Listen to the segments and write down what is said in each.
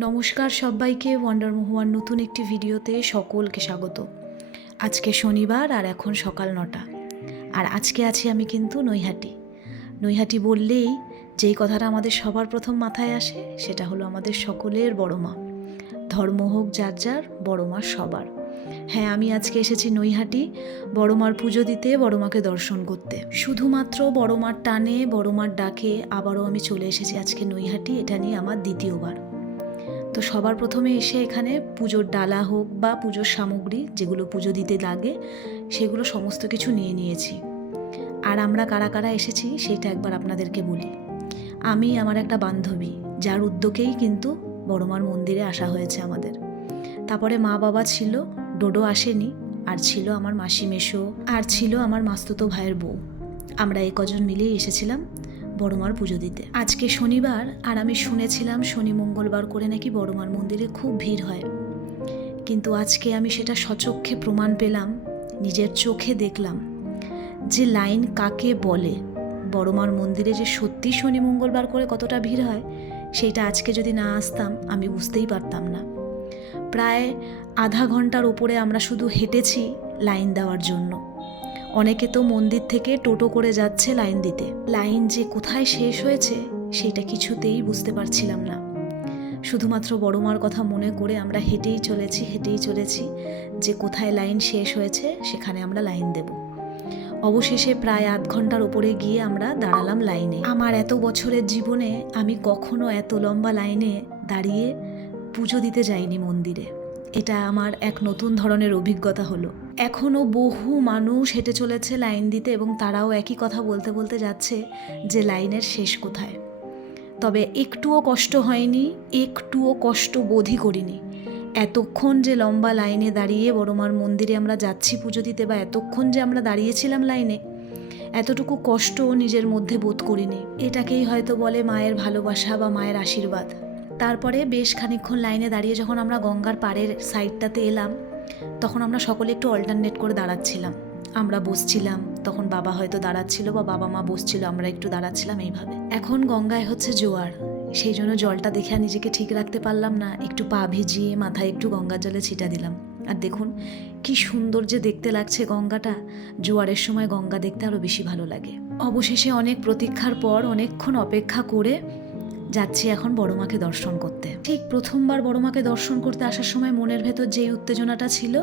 নমস্কার সবাইকে ওয়ান্ডার মহুয়ার নতুন একটি ভিডিওতে সকলকে স্বাগত। আজকে শনিবার আর এখন সকাল নটা। আর আজকে আছি আমি কিন্তু নৈহাটি। নৈহাটি বললেই যেই কথাটা আমাদের সবার প্রথম মাথায় আসে, সেটা হলো আমাদের সকলের বড় মা। ধর্ম হোক যার যার, বড় মা সবার। হ্যাঁ আমি আজকে এসেছি নৈহাটি বড় মার পুজো দিতে, বড় মাকে দর্শন করতে। শুধুমাত্র বড় মার টানে, বড় মার ডাকে, আবারও আমি চলে এসেছি আজকে নৈহাটি। এটা নিয়ে আমার দ্বিতীয়বার। তো সবার প্রথমে এসে এখানে পুজোর ডালা হোক বা পুজোর সামগ্রী, যেগুলো পুজো দিতে লাগে, সেগুলো সমস্ত কিছু নিয়ে নিয়েছি। আর আমরা কারা কারা এসেছি, সেটা একবার আপনাদেরকে বলি। আমি, আমার একটা বান্ধবী, যার উদ্যোগেই কিন্তু বড়মার মন্দিরে আসা হয়েছে আমাদের। তারপরে মা বাবা ছিল, ডোডো আসেনি, আর ছিল আমার মাসি মেশো আর ছিল আমার মাস্তুতো ভাইয়ের বউ। আমরা এই কজন মিলেই এসেছিলাম। বড়মার পুজো দিতে। আজকে শনিবার, আর আমি শুনেছিলাম শনি মঙ্গলবার করে নাকি বড়মার মন্দিরে খুব ভিড় হয়। কিন্তু আজকে আমি সেটা সচক্ষে প্রমাণ পেলাম, নিজের চোখে দেখলাম যে লাইন কাকে বলে। বড়মার মন্দিরে যে সত্যি শনি মঙ্গলবার করে কতটা ভিড় হয় সেইটা আজকে যদি না আসতাম, আমি বুঝতেই পারতাম না। প্রায় আধা ঘণ্টার উপরে আমরা শুধু হেঁটেছি লাইন দেওয়ার জন্য। অনেকে তো মন্দির থেকে টোটো করে যাচ্ছে লাইন দিতে। লাইন যে কোথায় শেষ হয়েছে, সেটা কিছুতেই বুঝতে পারছিলাম না। শুধুমাত্র বড়মার কথা মনে করে আমরা হেঁটেই চলেছি হেঁটেই চলেছি। যে কোথায় লাইন শেষ হয়েছে, সেখানে আমরা লাইন দেব। অবশেষে প্রায় আধ ঘণ্টার উপরে গিয়ে আমরা দাঁড়ালাম লাইনে। আমার এত বছরের জীবনে আমি কখনো এত লম্বা লাইনে দাঁড়িয়ে পুজো দিতে যাইনি মন্দিরে। এটা আমার এক নতুন ধরনের অভিজ্ঞতা হলো। এখনও বহু মানুষ হেঁটে চলেছে লাইন দিতে এবং তারাও একই কথা বলতে বলতে যাচ্ছে যে লাইনের শেষ কোথায়। তবে একটুও কষ্ট হয়নি, একটুও কষ্ট বোধই করিনি। এতক্ষণ যে লম্বা লাইনে দাঁড়িয়ে বড়মার মন্দিরে আমরা যাচ্ছি পুজো দিতে বা এতক্ষণ যে আমরা দাঁড়িয়েছিলাম লাইনে, এতটুকু কষ্ট নিজের মধ্যে বোধ করিনি। এটাকেই হয়তো বলে মায়ের ভালোবাসা বা মায়ের আশীর্বাদ। তারপরে বেশ খানিকক্ষণ লাইনে দাঁড়িয়ে যখন আমরা গঙ্গার পাড়ের সাইডটাতে এলাম, তখন আমরা সকলে একটু অল্টারনেট করে দাঁড়াচ্ছিলাম। আমরা বসছিলাম, তখন বাবা হয়তো দাঁড়াচ্ছিল বা বাবা মা বসছিল, আমরা একটু দাঁড়াচ্ছিলাম এইভাবে। এখন গঙ্গায় হচ্ছে জোয়ার, সেই জন্য জলটা দেখে নিজেকে ঠিক রাখতে পারলাম না, একটু পা ভিজিয়ে মাথায় একটু গঙ্গার জলে ছিটা দিলাম। আর দেখুন, কি সুন্দর যে দেখতে লাগছে গঙ্গাটা, জোয়ারের সময় গঙ্গা দেখতে আরও বেশি ভালো লাগে। অবশেষে অনেক প্রতীক্ষার পর, অনেকক্ষণ অপেক্ষা করে যাচ্ছি এখন বড় মাকে দর্শন করতে। ঠিক প্রথমবার বড় মাকে দর্শন করতে আসার সময় মনের ভেতর যেই উত্তেজনাটা ছিল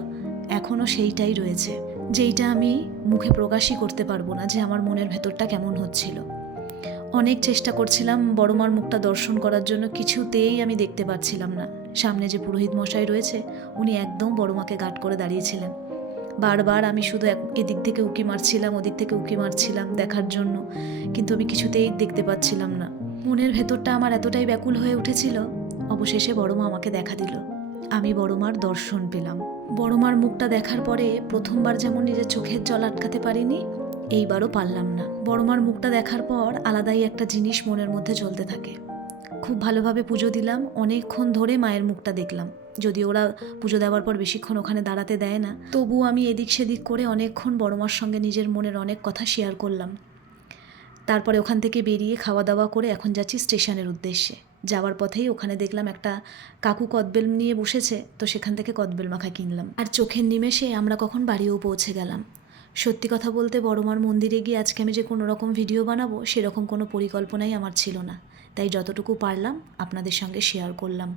এখনও সেইটাই রয়েছে। যেইটা আমি মুখে প্রকাশই করতে পারব না যে আমার মনের ভেতরটা কেমন হচ্ছিল। অনেক চেষ্টা করছিলাম বড় মার মুখটা দর্শন করার জন্য, কিছুতেই আমি দেখতে পাচ্ছিলাম না। সামনে যে পুরোহিত মশাই রয়েছে, উনি একদম বড় মাকে গাট করে দাঁড়িয়েছিলেন। বারবার আমি শুধু এদিক থেকে উঁকি মারছিলাম, ওদিক থেকে উঁকি মারছিলাম দেখার জন্য, কিন্তু আমি কিছুতেই দেখতে পাচ্ছিলাম না। মনের ভেতরটা আমার এতটাই ব্যাকুল হয়ে উঠেছিল, অবশেষে বড়মা আমাকে দেখা দিল। আমি বড়মার দর্শন পেলাম। বড়মার মুখটা দেখার পরে প্রথমবার যেমন নিজের চোখের জল আটকাতে পারিনি, এইবারও পারলাম না। বড়মার মুখটা দেখার পর আলাদাই একটা জিনিস মনের মধ্যে চলতে থাকে। খুব ভালোভাবে পুজো দিলাম, অনেকক্ষণ ধরে মায়ের মুখটা দেখলাম। যদি ওরা পুজো দেওয়ার পর বেশিক্ষণ ওখানে দাঁড়াতে দেয় না তবু আমি এদিক সেদিক করে অনেকক্ষণ বড়মার সঙ্গে নিজের মনের অনেক কথা শেয়ার করলাম। তারপরে ওখান থেকে বেরিয়ে খাওয়া দাওয়া করে এখন যাচ্ছি স্টেশনের উদ্দেশ্যে। যাওয়ার পথেই ওখানে দেখলাম একটা কাকু কদবেল নিয়ে বসেছে, তো সেখান থেকে কদবেল মাখা কিনলাম। আর চোখের নিমেষে আমরা কখন বাড়িও পৌঁছে গেলাম। সত্যি কথা বলতে বড়মার মন্দিরে গিয়ে আজকে আমি যে কোনো রকম ভিডিও বানাবো, সেরকম কোনো পরিকল্পনাই আমার ছিল না। তাই যতটুকু পারলাম আপনাদের সঙ্গে শেয়ার করলাম।